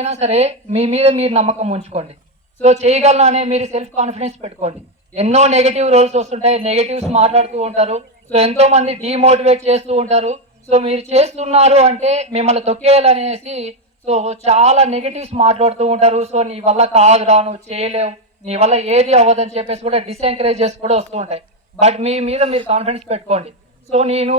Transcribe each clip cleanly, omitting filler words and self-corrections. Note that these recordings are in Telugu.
అయినా సరే మీ మీద మీరు నమ్మకం ఉంచుకోండి. సో చేయగలను అనే మీరు సెల్ఫ్ కాన్ఫిడెన్స్ పెట్టుకోండి. ఎన్నో నెగటివ్ రోల్స్ వస్తుంటాయి, నెగటివ్స్ మాట్లాడుతూ ఉంటారు. సో ఎంతో మంది డీమోటివేట్ చేస్తూ ఉంటారు. సో మీరు చేస్తున్నారు అంటే మిమ్మల్ని తొక్కేయాలనేసి సో చాలా నెగటివ్స్ మాట్లాడుతూ ఉంటారు. సో నీ వల్ల కాదురా, నువ్వు చేయలేవు, నీ వల్ల ఏది అవ్వదని చెప్పేసి కూడా డిసెంకరేజ్ చేసి కూడా వస్తూ ఉంటాయి. బట్ మీ మీద మీరు కాన్ఫిడెన్స్ పెట్టుకోండి. సో నేను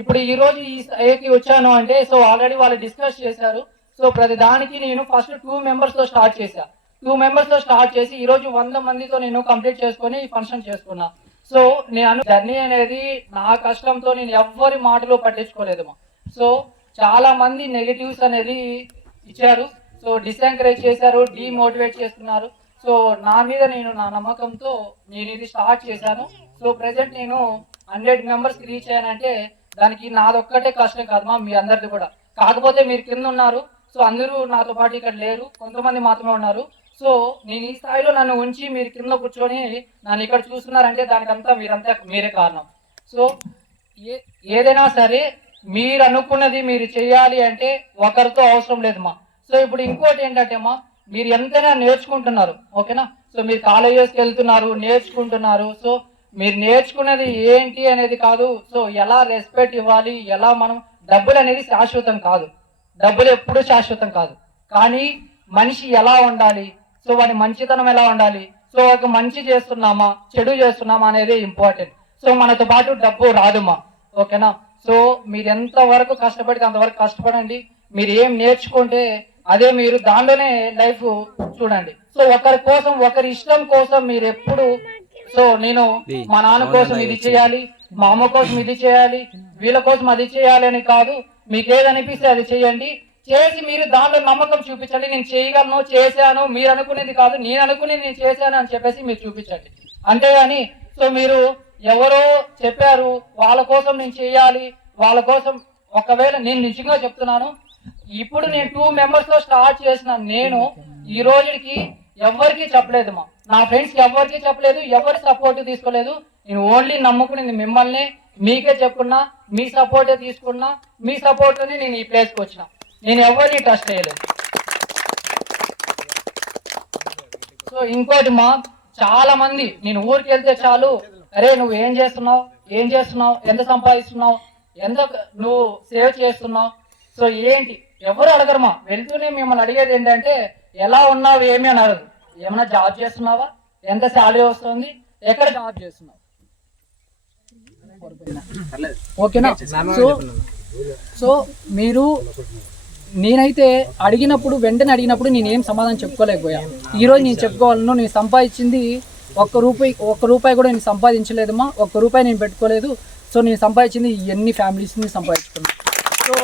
ఇప్పుడు ఈ రోజు ఈ స్థాయికి వచ్చాను అంటే సో ఆల్రెడీ వాళ్ళు డిస్కస్ చేశారు. సో ప్రతి దానికి నేను ఫస్ట్ 2 మెంబర్స్తో స్టార్ట్ చేశా. 2 మెంబర్స్తో స్టార్ట్ చేసి ఈరోజు 100 మందితో నేను కంప్లీట్ చేసుకొని ఈ ఫంక్షన్ చేసుకున్నా. సో నేను జర్నీ అనేది నా కష్టంతో నేను ఎవ్వరి మాటలు పట్టించుకోలేదు. సో చాలా మంది నెగటివ్స్ అనేది ఇచ్చారు. సో డిసెంకరేజ్ చేశారు, డీమోటివేట్ చేస్తున్నారు. సో నా మీద నేను నా నమ్మకంతో నేను ఇది స్టార్ట్ చేశాను. సో ప్రెసెంట్ నేను 100 మెంబర్స్కి రీచ్ అయ్యానంటే దానికి నాదొక్కటే కష్టం కాదమ్మా, మీ అందరిది కూడా. కాకపోతే మీరు కింద ఉన్నారు. సో అందరూ నాతో పాటు ఇక్కడ లేరు, కొంతమంది మాత్రమే ఉన్నారు. సో నేను ఈ స్థాయిలో నన్ను ఉంచి మీరు కింద కూర్చొని నన్ను ఇక్కడ చూస్తున్నారంటే దానికంతా మీరే కారణం. సో ఏదైనా సరే మీరు అనుకున్నది మీరు చేయాలి అంటే ఒకరితో అవసరం లేదమ్మా. సో ఇప్పుడు ఇంకోటి ఏంటంటే అమ్మా, మీరు ఎంతైనా నేర్చుకుంటున్నారు, ఓకేనా. సో మీరు కాలేజెస్కి వెళ్తున్నారు, నేర్చుకుంటున్నారు. సో మీరు నేర్చుకునేది ఏంటి అనేది కాదు. సో ఎలా రెస్పెక్ట్ ఇవ్వాలి, ఎలా మనం డబ్బులు అనేది శాశ్వతం కాదు, డబ్బులు ఎప్పుడూ శాశ్వతం కాదు. కానీ మనిషి ఎలా ఉండాలి, సో వాడి మంచితనం ఎలా ఉండాలి, సో ఒక మంచి చేస్తున్నామా చెడు చేస్తున్నామా అనేది ఇంపార్టెంట్. సో మనతో పాటు డబ్బు రాదుమా, ఓకేనా. సో మీరు ఎంతవరకు కష్టపడితే అంతవరకు కష్టపడండి. మీరు ఏం నేర్చుకుంటే అదే మీరు దానిలోనే లైఫ్ చూడండి. సో ఒకరి కోసం, ఒకరి ఇష్టం కోసం మీరు ఎప్పుడు సో నేను మా నాన్న కోసం ఇది చేయాలి, మా అమ్మ కోసం ఇది చేయాలి, వీళ్ళ కోసం అది చేయాలి అని కాదు. మీకు ఏదనిపిస్తే అది చేయండి. చేసి మీరు దాంట్లో నమ్మకం చూపించండి. నేను చేయగలను, చేశాను, మీరు అనుకునేది కాదు, నేను అనుకునేది నేను చేశాను అని చెప్పేసి మీరు చూపించండి. అంతేగాని సో మీరు ఎవరో చెప్పారు వాళ్ళ కోసం నేను చేయాలి, వాళ్ళ కోసం ఒకవేళ నేను నిజంగా చెప్తున్నాను, ఇప్పుడు నేను 2 మెంబర్స్తో స్టార్ట్ చేసిన నేను ఈ రోజుకి ఎవరికి చెప్పలేదు మా, నా ఫ్రెండ్స్కి ఎవరికి చెప్పలేదు, ఎవరి సపోర్ట్ తీసుకోలేదు. నేను ఓన్లీ నమ్ముకునేది మిమ్మల్ని, మీకే చెప్పుకున్నా, మీ సపోర్టే తీసుకున్నా, మీ సపోర్ట్తోనే నేను ఈ ప్లేస్కి వచ్చిన. నేను ఎవరిని ట్రస్ట్ చేయలేదు. సో ఇంకోటి మా, చాలా మంది నేను ఊరికి వెళ్తే చాలు, అరే నువ్వు ఏం చేస్తున్నావు, ఎంత సంపాదిస్తున్నావు, ఎంత నువ్వు సేవ్ చేస్తున్నావు, సో ఏంటి ఎవరు అడగరమా. వెళ్తూనే మిమ్మల్ని అడిగేది ఏంటంటే ఎలా ఉన్నావు, ఏమి అని అడగదు. ఏమైనా జాబ్ చేస్తున్నావా, ఎంత శాలరీ వస్తుంది, ఎక్కడ జాబ్ చేస్తున్నావు, ఓకేనా. సో మీరు నేనైతే వెంటనే అడిగినప్పుడు నేనేం సమాధానం చెప్పుకోలేకపోయా. ఈరోజు నేను చెప్పుకోవాలను, నేను సంపాదించింది ఒక్క రూపాయి కూడా నేను సంపాదించలేదమ్మా, ఒక్క రూపాయి నేను పెట్టుకోలేదు. సో నేను సంపాదించింది ఎన్ని ఫ్యామిలీస్ని సంపాదించుకున్నాను. సో